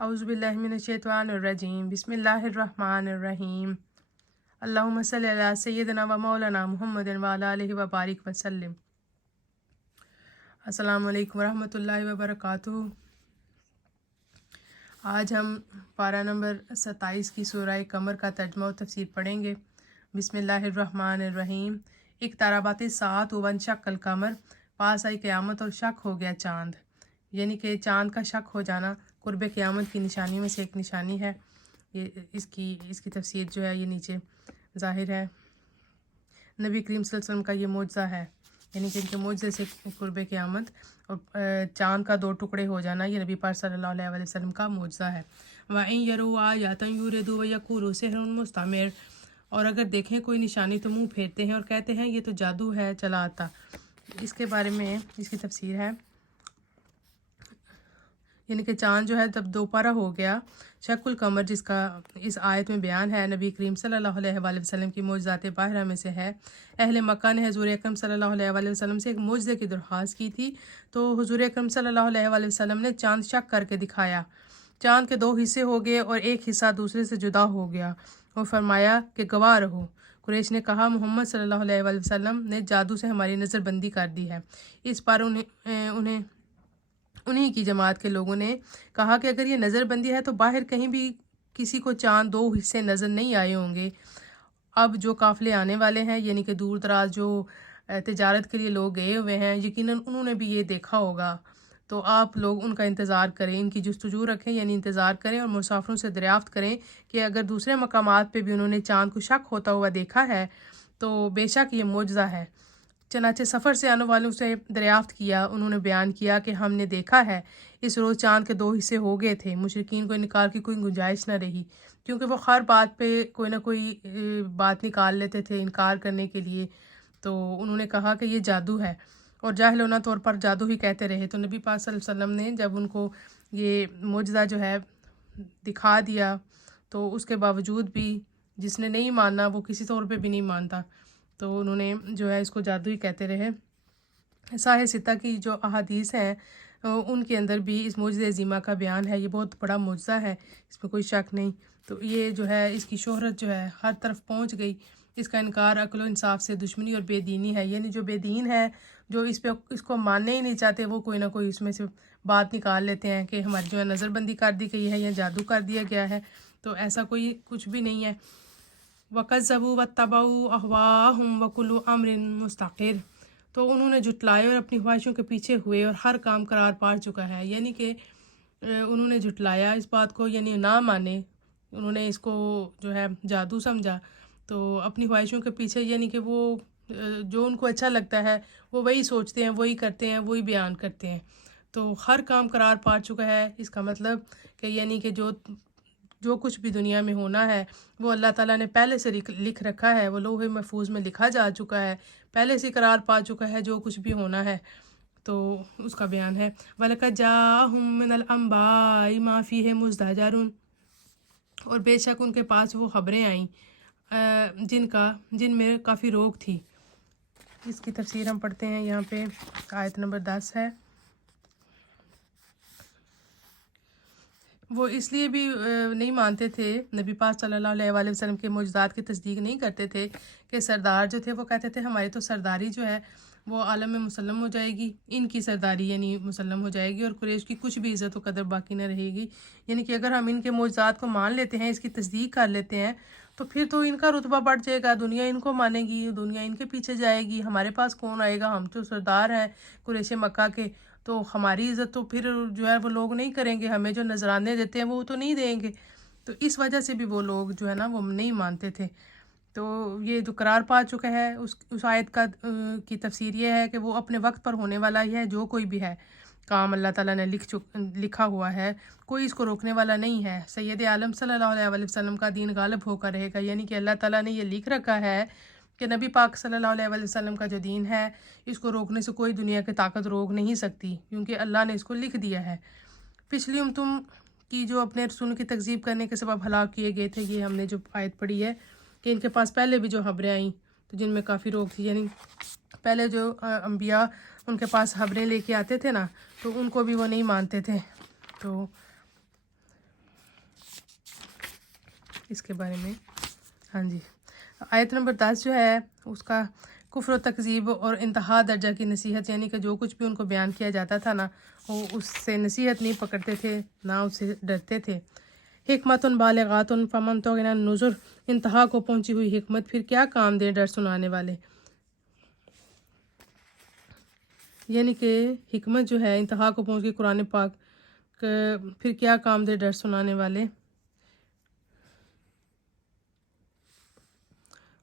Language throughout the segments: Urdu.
اعوذ باللہ من الشیطان الرجیم بسم اللہ الرحمن الرحیم اللہم صلی علی سیدنا و مولانا محمد و علی آلہ و بارک وسلم۔ السلام علیکم ورحمۃ اللہ وبرکاتہ۔ آج ہم پارہ نمبر 27 کی سورہ قمر کا ترجمہ و تفسیر پڑھیں گے۔ بسم اللہ الرحمن الرحیم۔ اقتربت الساعۃ وانشق القمر، پاس آئی قیامت اور شک ہو گیا چاند، یعنی کہ چاند کا شک ہو جانا قرب قیامت کی نشانی میں سے ایک نشانی ہے۔ یہ اس کی تفسیر جو ہے یہ نیچے ظاہر ہے۔ نبی کریم صلی اللہ علیہ وسلم کا یہ معجزہ ہے، یعنی کہ ان کے معجزے سے قرب قیامت اور چاند کا 2 ٹکڑے ہو جانا یہ نبی پاک صلی اللہ علیہ وسلم کا معجزہ ہے۔ وَإِن يَرَوْا آيَةً يُعْرِضُوا وَيَقُولُوا سِحْرٌ مُسْتَمِرٌ، اور اگر دیکھیں کوئی نشانی تو منہ پھیرتے ہیں اور کہتے ہیں یہ تو جادو ہے چلا آتا۔ اس کے بارے میں اس کی تفسیر ہے، یعنی کہ چاند جو ہے جب دوپہر ہو گیا، شق القمر جس کا اس آیت میں بیان ہے نبی کریم صلی اللہ علیہ وآلہ وسلم کی معجزات باہرہ میں سے ہے۔ اہل مکہ نے حضور اکرم صلی اللہ علیہ وآلہ وسلم سے ایک معجزے کی درخواست کی تھی، تو حضور اکرم صلی اللہ علیہ وآلہ وسلم نے چاند شق کر کے دکھایا۔ چاند کے 2 حصے ہو گئے اور ایک حصہ دوسرے سے جدا ہو گیا، اور فرمایا کہ گواہ رہو۔ قریش نے کہا محمد صلی اللہ علیہ وآلہ وسلم نے جادو سے ہماری نظر بندی کر دی ہے۔ اس پر انہیں کی جماعت کے لوگوں نے کہا کہ اگر یہ نظر بندی ہے تو باہر کہیں بھی کسی کو چاند 2 حصے نظر نہیں آئے ہوں گے۔ اب جو قافلے آنے والے ہیں، یعنی کہ دور دراز جو تجارت کے لیے لوگ گئے ہوئے ہیں، یقیناً انہوں نے بھی یہ دیکھا ہوگا، تو آپ لوگ ان کا انتظار کریں، ان کی جستجو رکھیں، یعنی انتظار کریں اور مسافروں سے دریافت کریں کہ اگر دوسرے مقامات پہ بھی انہوں نے چاند کو شک ہوتا ہوا دیکھا ہے تو بے شک یہ معجزہ ہے۔ چنانچہ سفر سے آنے والوں سے دریافت کیا، انہوں نے بیان کیا کہ ہم نے دیکھا ہے اس روز چاند کے 2 حصے ہو گئے تھے۔ مشرکین کو انکار کی کوئی گنجائش نہ رہی، کیونکہ وہ ہر بات پہ کوئی نہ کوئی بات نکال لیتے تھے انکار کرنے کے لیے، تو انہوں نے کہا کہ یہ جادو ہے اور جاہلانہ طور پر جادو ہی کہتے رہے۔ تو نبی پاک صلی اللہ علیہ وسلم نے جب ان کو یہ معجزہ جو ہے دکھا دیا، تو اس کے باوجود بھی جس نے نہیں ماننا وہ کسی طور پہ بھی نہیں مانتا، تو انہوں نے جو ہے اس کو جادو ہی کہتے رہے۔ صحیح 6 کی جو احادیث ہیں ان کے اندر بھی اس معجزہ عظیمہ کا بیان ہے۔ یہ بہت بڑا معجزہ ہے، اس میں کوئی شک نہیں۔ تو یہ جو ہے اس کی شہرت جو ہے ہر طرف پہنچ گئی۔ اس کا انکار عقل و انصاف سے دشمنی اور بے دینی ہے، یعنی جو بے دین ہے، جو اس کو ماننے ہی نہیں چاہتے، وہ کوئی نہ کوئی اس میں سے بات نکال لیتے ہیں کہ ہماری جو ہے نظر بندی کر دی گئی ہے یا جادو کر دیا گیا ہے، تو ایسا کوئی کچھ بھی نہیں ہے۔ وَكَذَّبُوا وَاتَّبَعُوا أَهْوَاءَهُمْ وَكُلُّ أَمْرٍ مُسْتَقِرٌ، تو انہوں نے جھٹلائے اور اپنی خواہشوں کے پیچھے ہوئے اور ہر کام قرار پا چکا ہے، یعنی کہ انہوں نے جھٹلایا اس بات کو، یعنی نہ مانے، انہوں نے اس کو جو ہے جادو سمجھا، تو اپنی خواہشوں کے پیچھے، یعنی کہ وہ جو ان کو اچھا لگتا ہے وہ وہی سوچتے ہیں، وہی کرتے ہیں، وہی بیان کرتے ہیں، تو ہر کام قرار پا چکا ہے۔ اس کا مطلب کہ یعنی کہ جو کچھ بھی دنیا میں ہونا ہے وہ اللہ تعالیٰ نے پہلے سے لکھ رکھا ہے، وہ لوح محفوظ میں لکھا جا چکا ہے، پہلے سے قرار پا چکا ہے جو کچھ بھی ہونا ہے، تو اس کا بیان ہے۔ وَلَقَدْ جَاءَهُم مِّنَ الْأَنبَاءِ مَا فِيهِ مُزْدَجَرٌ، اور بے شک ان کے پاس وہ خبریں آئیں جن میں کافی روک تھی۔ اس کی تفسیر ہم پڑھتے ہیں، یہاں پہ آیت نمبر 10 ہے۔ وہ اس لیے بھی نہیں مانتے تھے، نبی پاک صلی اللہ علیہ وآلہ وسلم کے معجزات کی تصدیق نہیں کرتے تھے کہ سردار جو تھے وہ کہتے تھے ہماری تو سرداری جو ہے وہ عالم میں مسلم ہو جائے گی، ان کی سرداری یعنی مسلم ہو جائے گی اور قریش کی کچھ بھی عزت و قدر باقی نہ رہے گی، یعنی کہ اگر ہم ان کے معجزات کو مان لیتے ہیں، اس کی تصدیق کر لیتے ہیں، تو پھر تو ان کا رتبہ بڑھ جائے گا، دنیا ان کو مانے گی، دنیا ان کے پیچھے جائے گی، ہمارے پاس کون آئے گا، ہم تو سردار ہیں قریش مکہ کے، تو ہماری عزت تو پھر جو ہے وہ لوگ نہیں کریں گے، ہمیں جو نذرانے دیتے ہیں وہ تو نہیں دیں گے، تو اس وجہ سے بھی وہ لوگ جو ہے نا وہ نہیں مانتے تھے۔ تو یہ جو قرار پا چکا ہے اس آیت کی تفسیر یہ ہے کہ وہ اپنے وقت پر ہونے والا ہی ہے، جو کوئی بھی ہے کام اللہ تعالیٰ نے لکھا ہوا ہے، کوئی اس کو روکنے والا نہیں ہے۔ سید عالم صلی اللہ علیہ وآلہ وسلم کا دین غالب ہو کر رہے گا، یعنی کہ اللہ تعالیٰ نے یہ لکھ رکھا ہے کہ نبی پاک صلی اللہ علیہ وآلہ وسلم کا جو دین ہے اس کو روکنے سے کوئی دنیا کی طاقت روک نہیں سکتی، کیونکہ اللہ نے اس کو لکھ دیا ہے۔ پچھلی امتوں کی جو اپنے رسول کی تکذیب کرنے کے سبب ہلاک کیے گئے تھے، یہ ہم نے جو آیت پڑھی ہے کہ ان کے پاس پہلے بھی جو خبریں آئیں تو جن میں کافی روک تھی، یعنی پہلے جو انبیاء ان کے پاس خبریں لے کے آتے تھے نا، تو ان کو بھی وہ نہیں مانتے تھے، تو اس کے بارے میں. ہاں جی، آیت نمبر 10 جو ہے اس کا کفر و تکذیب اور انتہا درجہ کی نصیحت، یعنی کہ جو کچھ بھی ان کو بیان کیا جاتا تھا نا، وہ اس سے نصیحت نہیں پکڑتے تھے، نہ اس سے ڈرتے تھے. حکمت بالغات فمن طغى النذر، انتہا کو پہنچی ہوئی حکمت، پھر کیا کام دے ڈر سنانے والے. یعنی کہ حکمت جو ہے انتہا کو پہنچ گئی قرآن پاک، پھر کیا کام دے ڈر سنانے والے.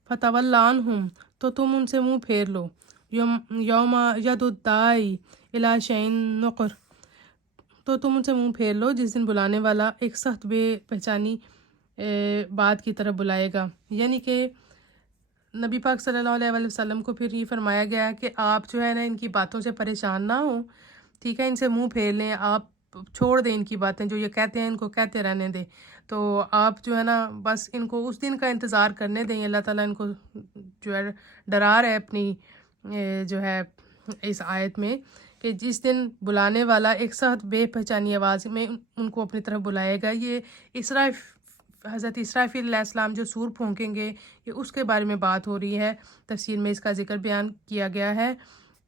فتول عنہم، تو تم ان سے منہ پھیر لو. یوم ید الداعی الی شیء نقر، تو تم ان سے منہ پھیر لو جس دن بلانے والا ایک سخت بے پہچانی بات کی طرف بلائے گا. یعنی کہ نبی پاک صلی اللہ علیہ وسلم کو پھر یہ فرمایا گیا کہ آپ جو ہے نا ان کی باتوں سے پریشان نہ ہوں، ٹھیک ہے، ان سے منہ پھیر لیں، آپ چھوڑ دیں ان کی باتیں، جو یہ کہتے ہیں ان کو کہتے رہنے دیں. تو آپ جو ہے نا بس ان کو اس دن کا انتظار کرنے دیں. اللہ تعالیٰ ان کو جو ہے ڈرا رہا ہے اپنی جو ہے اس آیت میں، کہ جس دن بلانے والا ایک سخت بے پہچانی آواز میں ان کو اپنی طرف بلائے گا. یہ حضرت اسرافیل علیہ السلام جو سور پھونکیں گے، یہ اس کے بارے میں بات ہو رہی ہے. تفسیر میں اس کا ذکر بیان کیا گیا ہے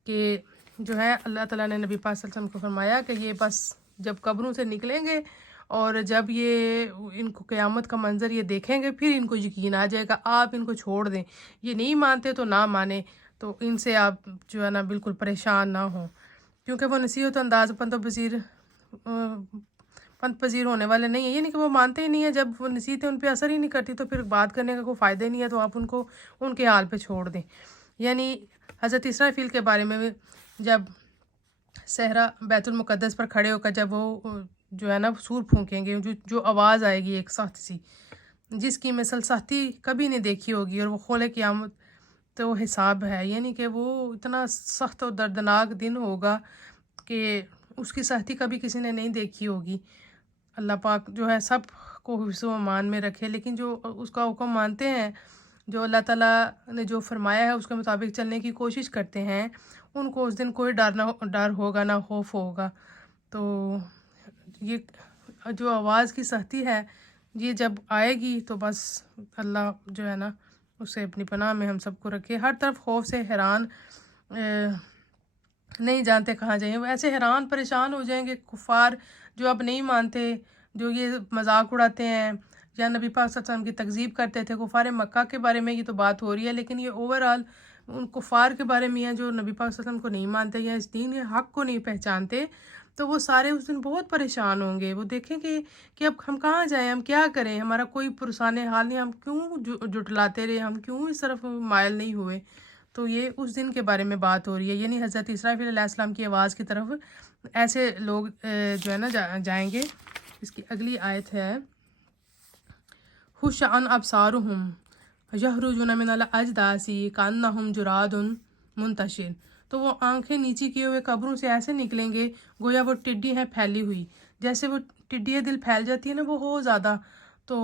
کہ جو ہے اللہ تعالیٰ نے نبی پاک صلی اللہ علیہ وسلم کو فرمایا کہ یہ بس جب قبروں سے نکلیں گے اور جب یہ ان کو قیامت کا منظر یہ دیکھیں گے، پھر ان کو یقین آ جائے گا. آپ ان کو چھوڑ دیں، یہ نہیں مانتے تو نہ مانیں، تو ان سے آپ جو ہے نا بالکل پریشان نہ ہوں، کیونکہ وہ نصیحت و انداز پنت پذیر ہونے والے نہیں ہیں. یعنی کہ وہ مانتے ہی نہیں ہیں. جب وہ نصیحتیں ان پہ اثر ہی نہیں کرتی تو پھر بات کرنے کا کوئی فائدہ ہی نہیں ہے، تو آپ ان کو ان کے حال پہ چھوڑ دیں. یعنی حضرت اسرافیل کے بارے میں جب صحرا بیت المقدس پر کھڑے ہو کر جب وہ جو ہے نا سور پھونکیں گے، جو آواز آئے گی ایک سخت سی، جس کی مثل سختی کبھی نہیں دیکھی ہوگی، اور وہ خول قیامت تو حساب ہے. یعنی کہ وہ اتنا سخت و دردناک دن ہوگا کہ اس کی سختی کبھی کسی نے نہیں دیکھی ہوگی. اللہ پاک جو ہے سب کو حفظ و امان میں رکھے، لیکن جو اس کا حکم مانتے ہیں، جو اللہ تعالیٰ نے جو فرمایا ہے اس کے مطابق چلنے کی کوشش کرتے ہیں، ان کو اس دن کوئی ڈر ہوگا نہ خوف ہوگا. تو یہ جو آواز کی سختی ہے، یہ جب آئے گی تو بس اللہ جو ہے نا اسے اپنی پناہ میں ہم سب کو رکھے. ہر طرف خوف سے حیران، نہیں جانتے کہاں جائیں. وہ ایسے حیران پریشان ہو جائیں گے کفار جو اب نہیں مانتے، جو یہ مذاق اڑاتے ہیں یا نبی پاک صلی اللہ علیہ وسلم کی تکذیب کرتے تھے. کفار مکہ کے بارے میں یہ تو بات ہو رہی ہے، لیکن یہ اوورآل ان کفار کے بارے میں ہے جو نبی پاک صلی اللہ علیہ وسلم کو نہیں مانتے یا اس دین حق کو نہیں پہچانتے. تو وہ سارے اس دن بہت پریشان ہوں گے. وہ دیکھیں کہ اب ہم کہاں جائیں، ہم کیا کریں، ہمارا کوئی پرسان حال نہیں، ہم کیوں جٹلاتے رہے، ہم کیوں اس طرف مائل نہیں ہوئے. تو یہ اس دن کے بارے میں بات ہو رہی ہے. یعنی حضرت اسرافیل علیہ السلام کی آواز کی طرف ایسے لوگ جو ہے نا جائیں گے. اس کی اگلی آیت ہے خش عن ابصارہم یخرجون من الاجداث کانہم جراد منتشر. تو وہ آنکھیں نیچی کیے ہوئے قبروں سے ایسے نکلیں گے گویا وہ ٹڈی ہیں پھیلی ہوئی. جیسے وہ ٹڈی دل پھیل جاتی ہے نا، وہ بہت زیادہ، تو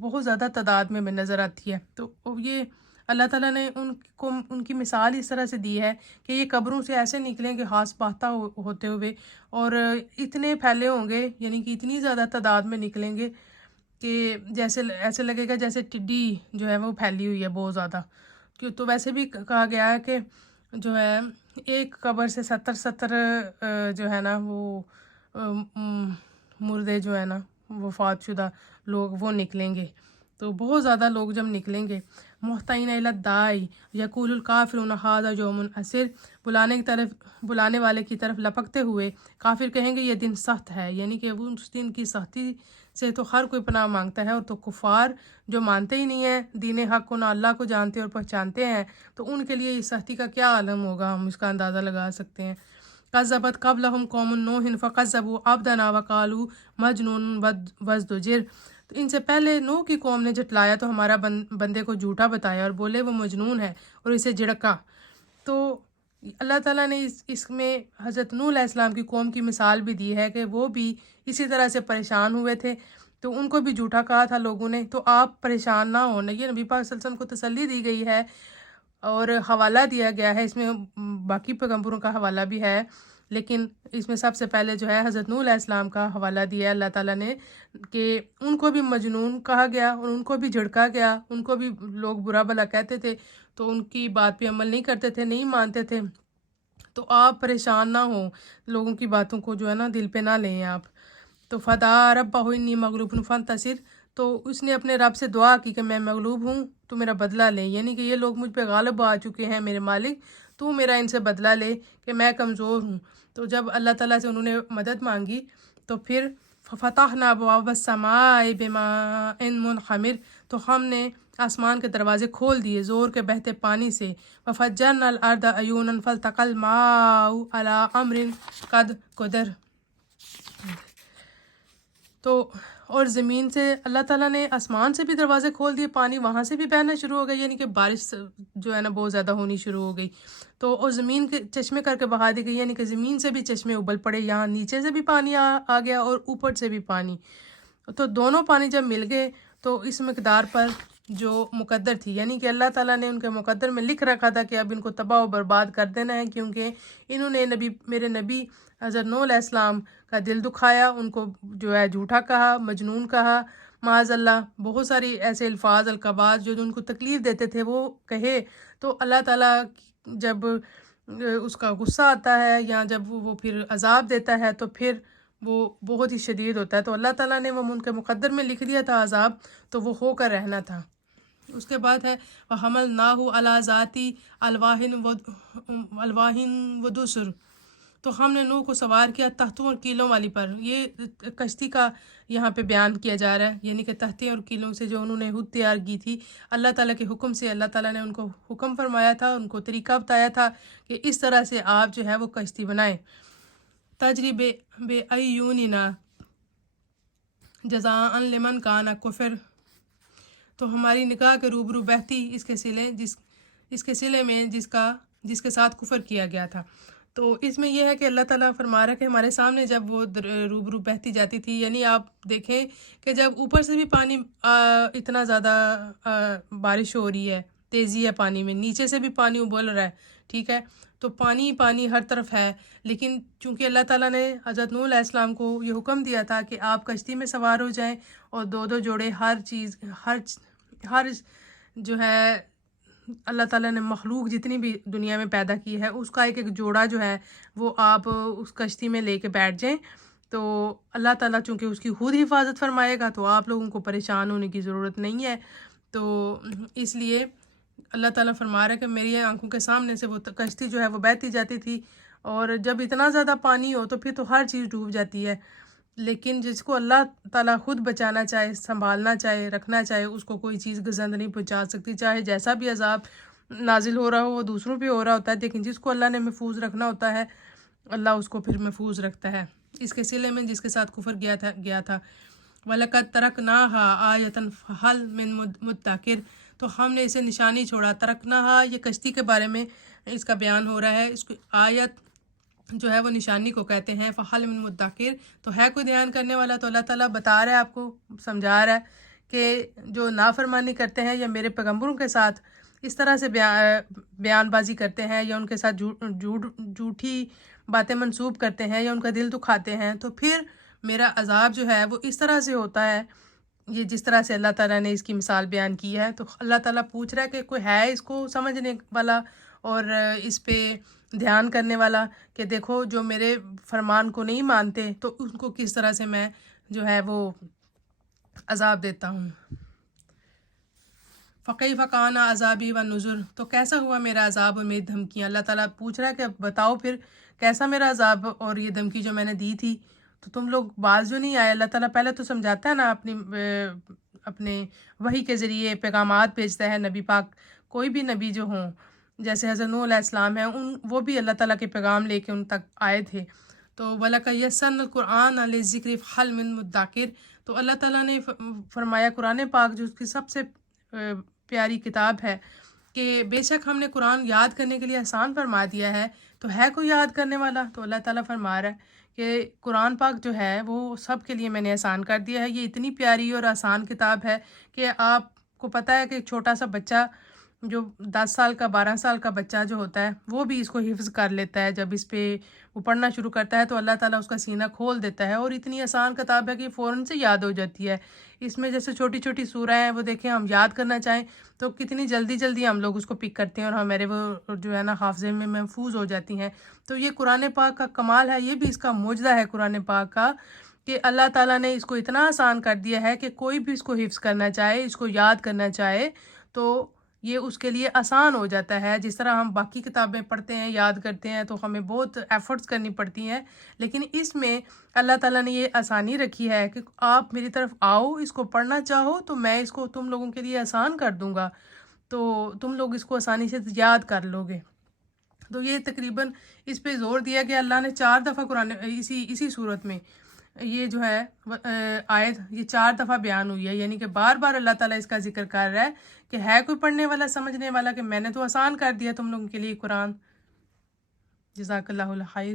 بہت زیادہ تعداد میں نظر آتی ہے. تو یہ اللہ تعالیٰ نے ان کی مثال اس طرح سے دی ہے کہ یہ قبروں سے ایسے نکلیں گے ہاس پاتا ہوتے ہوئے، اور اتنے پھیلے ہوں گے، یعنی کہ اتنی زیادہ تعداد میں نکلیں گے کہ جیسے ایسے لگے گا جیسے ٹڈی جو ہے وہ پھیلی ہوئی ہے بہت زیادہ. تو ویسے بھی کہا گیا ہے کہ جو ہے ایک قبر سے 70 جو ہے نا وہ مردے جو ہے نا وفات شدہ لوگ وہ نکلیں گے. تو بہت زیادہ لوگ جب نکلیں گے، محتعین الی الداعی یقول الکافرون ھذا یوم عسیر، بلانے والے کی طرف لپکتے ہوئے کافر کہیں گے یہ دن سخت ہے. یعنی کہ وہ اس دن کی سختی سے تو ہر کوئی پناہ مانگتا ہے، اور تو کفار جو مانتے ہی نہیں ہیں دین حق کو، نہ اللہ کو جانتے اور پہچانتے ہیں، تو ان کے لیے اس سختی کا کیا عالم ہوگا، ہم اس کا اندازہ لگا سکتے ہیں. کذبت قبلہم قوم نوح فکذبوا عبدنا وقالوا مجنون وازدجر. تو ان سے پہلے نوح کی قوم نے جھٹلایا تو ہمارا بندے کو جھوٹا بتایا اور بولے وہ مجنون ہے اور اسے جھڑکا. تو اللہ تعالیٰ نے اس میں حضرت نوح علیہ السلام کی قوم کی مثال بھی دی ہے کہ وہ بھی اسی طرح سے پریشان ہوئے تھے، تو ان کو بھی جھوٹا کہا تھا لوگوں نے. تو آپ پریشان نہ ہونا، یہ نبی پاک صلی اللہ علیہ وسلم کو تسلی دی گئی ہے اور حوالہ دیا گیا ہے. اس میں باقی پیغمبروں کا حوالہ بھی ہے لیکن اس میں سب سے پہلے جو ہے حضرت نوح علیہ السلام کا حوالہ دیا ہے اللہ تعالیٰ نے کہ ان کو بھی مجنون کہا گیا اور ان کو بھی جھڑکا گیا، ان کو بھی لوگ برا بھلا کہتے تھے تو ان کی بات پہ عمل نہیں کرتے تھے، نہیں مانتے تھے۔ تو آپ پریشان نہ ہوں، لوگوں کی باتوں کو جو ہے نا دل پہ نہ لیں آپ۔ تو فدعا ربہ انی مغلوب فانتصر، تو اس نے اپنے رب سے دعا کی کہ میں مغلوب ہوں، تو میرا بدلہ لے، یعنی کہ یہ لوگ مجھ پہ غالب آ چکے ہیں میرے مالک، تو میرا ان سے بدلہ لے کہ میں کمزور ہوں۔ تو جب اللہ تعالیٰ سے انہوں نے مدد مانگی تو پھر فتحنا ابواب السماء بماء منہمر، تو ہم نے آسمان کے دروازے کھول دیے زور کے بہتے پانی سے، وفجرنا الارض عیونا فالتقى الماء على امر قد قدر، تو اور زمین سے اللہ تعالیٰ نے آسمان سے بھی دروازے کھول دیے، پانی وہاں سے بھی بہنا شروع ہو گئی، یعنی کہ بارش جو ہے نا بہت زیادہ ہونی شروع ہو گئی، تو اور زمین کے چشمے کر کے بہا دی گئی، یعنی کہ زمین سے بھی چشمے ابل پڑے، یہاں نیچے سے بھی پانی آ گیا اور اوپر سے بھی پانی، تو دونوں پانی جب مل گئے تو اس مقدار پر جو مقدر تھی، یعنی کہ اللہ تعالیٰ نے ان کے مقدر میں لکھ رکھا تھا کہ اب ان کو تباہ و برباد کر دینا ہے، کیونکہ انہوں نے میرے نبی حضرت نوح علیہ السلام کا دل دکھایا، ان کو جو ہے جھوٹا کہا، مجنون کہا، معاذ اللہ بہت ساری ایسے الفاظ القابات جو ان کو تکلیف دیتے تھے وہ کہے، تو اللہ تعالیٰ جب اس کا غصہ آتا ہے یا جب وہ پھر عذاب دیتا ہے تو پھر وہ بہت ہی شدید ہوتا ہے، تو اللہ تعالیٰ نے وہ ان کے مقدر میں لکھ دیا تھا عذاب، تو وہ ہو کر رہنا تھا۔ اس کے بعد ہے وَحَمَلْنَاهُ عَلَى ذَاتِ أَلْوَاحٍ وَدُسُرٍ، تو ہم نے نوح کو سوار کیا تختوں اور کیلوں والی پر، یہ کشتی کا یہاں پہ بیان کیا جا رہا ہے، یعنی کہ تختے اور کیلوں سے جو انہوں نے خود تیار کی تھی اللہ تعالیٰ کے حکم سے، اللہ تعالیٰ نے ان کو حکم فرمایا تھا، ان کو طریقہ بتایا تھا کہ اس طرح سے آپ جو ہے وہ کشتی بنائیں، تجری بِأَعْیُنِنَا جزاء لمن کان کفر، تو ہماری نگاہ کے روبرو بہتی اس کے سلے میں جس کے ساتھ کفر کیا گیا تھا۔ تو اس میں یہ ہے کہ اللہ تعالیٰ فرما رہا ہے کہ ہمارے سامنے جب وہ روبرو بہتی جاتی تھی، یعنی آپ دیکھیں کہ جب اوپر سے بھی پانی اتنا زیادہ بارش ہو رہی ہے، تیزی ہے پانی میں، نیچے سے بھی پانی ابل رہا ہے، ٹھیک ہے، تو پانی پانی ہر طرف ہے، لیکن چونکہ اللہ تعالیٰ نے حضرت نوح علیہ السلام کو یہ حکم دیا تھا کہ آپ کشتی میں سوار ہو جائیں اور دو دو جوڑے ہر جو ہے اللہ تعالیٰ نے مخلوق جتنی بھی دنیا میں پیدا کی ہے اس کا ایک ایک جوڑا جو ہے وہ آپ اس کشتی میں لے کے بیٹھ جائیں، تو اللہ تعالیٰ چونکہ اس کی خود حفاظت فرمائے گا تو آپ لوگوں کو پریشان ہونے کی ضرورت نہیں ہے۔ تو اس لیے اللہ تعالیٰ فرما رہا ہے کہ میری آنکھوں کے سامنے سے وہ کشتی جو ہے وہ بہتی جاتی تھی، اور جب اتنا زیادہ پانی ہو تو پھر تو ہر چیز ڈوب جاتی ہے، لیکن جس کو اللہ تعالیٰ خود بچانا چاہے، سنبھالنا چاہے، رکھنا چاہے، اس کو کوئی چیز گزند نہیں پہنچا سکتی، چاہے جیسا بھی عذاب نازل ہو رہا ہو وہ دوسروں پہ ہو رہا ہوتا ہے، لیکن جس کو اللہ نے محفوظ رکھنا ہوتا ہے اللہ اس کو پھر محفوظ رکھتا ہے۔ اس کے سلے میں جس کے ساتھ کفر گیا تھا وَلَقَدْ تَرَكْنَاهَا آیَةً فَهَلْ مِن مُدَّکِرٍ، تو ہم نے اسے نشانی چھوڑا، ترکناہا یہ کشتی کے بارے میں اس کا بیان ہو رہا ہے، اس کو آیت جو ہے وہ نشانی کو کہتے ہیں، فَحَلْ مِن مُدَّکِرٍ، تو ہے کوئی دھیان کرنے والا، تو اللہ تعالیٰ بتا رہا ہے آپ کو، سمجھا رہا ہے کہ جو نافرمانی کرتے ہیں یا میرے پیغمبروں کے ساتھ اس طرح سے بیان بازی کرتے ہیں یا ان کے ساتھ جھوٹی باتیں منسوب کرتے ہیں یا ان کا دل دکھاتے ہیں، تو پھر میرا عذاب جو ہے وہ اس طرح سے ہوتا ہے، یہ جس طرح سے اللہ تعالیٰ نے اس کی مثال بیان کی ہے۔ تو اللہ تعالیٰ پوچھ رہا ہے کہ کوئی ہے اس کو سمجھنے والا اور اس پہ دھیان کرنے والا کہ دیکھو جو میرے فرمان کو نہیں مانتے تو ان کو کس طرح سے میں جو ہے وہ عذاب دیتا ہوں۔ فَكَيْفَ كَانَ عَذَابِي وَنُذُرِ، تو کیسا ہوا میرا عذاب اور میری دھمکیاں، اللہ تعالیٰ پوچھ رہا ہے کہ بتاؤ پھر کیسا میرا عذاب اور یہ دھمکی جو میں نے دی تھی، تو تم لوگ باز جو نہیں آئے۔ اللہ تعالیٰ پہلے تو سمجھاتا ہے نا، اپنے وحی کے ذریعے پیغامات بھیجتا ہے، نبی پاک کوئی بھی نبی جو ہوں جیسے حضرت نوح علیہ السلام ہیں وہ بھی اللہ تعالیٰ کے پیغام لے کے ان تک آئے تھے، تو وَلَقَدْ يَسَّرْنَا الْقُرْآنَ لِلذِّكْرِ فَهَلْ مِن مُدَّکِرٍ، تو اللہ تعالیٰ نے فرمایا قرآن پاک جو اس کی سب سے پیاری کتاب ہے کہ بے شک ہم نے قرآن یاد کرنے کے لیے آسان فرما دیا ہے، تو ہے کوئی یاد کرنے والا، تو اللہ تعالیٰ فرما رہا ہے کہ قرآن پاک جو ہے وہ سب کے لیے میں نے آسان کر دیا ہے، یہ اتنی پیاری اور آسان کتاب ہے کہ آپ کو پتہ ہے کہ چھوٹا سا بچہ جو 10 سال کا 12 سال کا بچہ جو ہوتا ہے وہ بھی اس کو حفظ کر لیتا ہے. جب اس پہ وہ پڑھنا شروع کرتا ہے تو اللہ تعالیٰ اس کا سینہ کھول دیتا ہے, اور اتنی آسان کتاب ہے کہ فوراً سے یاد ہو جاتی ہے. اس میں جیسے چھوٹی چھوٹی سورہ ہیں وہ دیکھیں ہم یاد کرنا چاہیں تو کتنی جلدی جلدی ہم لوگ اس کو پک کرتے ہیں اور ہمارے وہ جو ہے نا حافظے میں محفوظ ہو جاتی ہیں. تو یہ قرآن پاک کا کمال ہے, یہ بھی اس کا معجزہ ہے قرآن پاک کا, کہ اللہ تعالیٰ نے اس کو اتنا آسان کر دیا ہے کہ کوئی بھی اس کو حفظ کرنا چاہے, اس کو یاد کرنا چاہے تو یہ اس کے لیے آسان ہو جاتا ہے. جس طرح ہم باقی کتابیں پڑھتے ہیں یاد کرتے ہیں تو ہمیں بہت ایفرٹس کرنی پڑتی ہیں, لیکن اس میں اللہ تعالیٰ نے یہ آسانی رکھی ہے کہ آپ میری طرف آؤ, اس کو پڑھنا چاہو تو میں اس کو تم لوگوں کے لیے آسان کر دوں گا, تو تم لوگ اس کو آسانی سے یاد کر لو گے. تو یہ تقریباً اس پہ زور دیا کہ اللہ نے 4 دفعہ قرآن اسی صورت میں یہ جو ہے آیت یہ 4 دفعہ بیان ہوئی ہے, یعنی کہ بار بار اللہ تعالیٰ اس کا ذکر کر رہا ہے کہ ہے کوئی پڑھنے والا سمجھنے والا, کہ میں نے تو آسان کر دیا تم لوگوں کے لیے قرآن. جزاک اللہ خیر.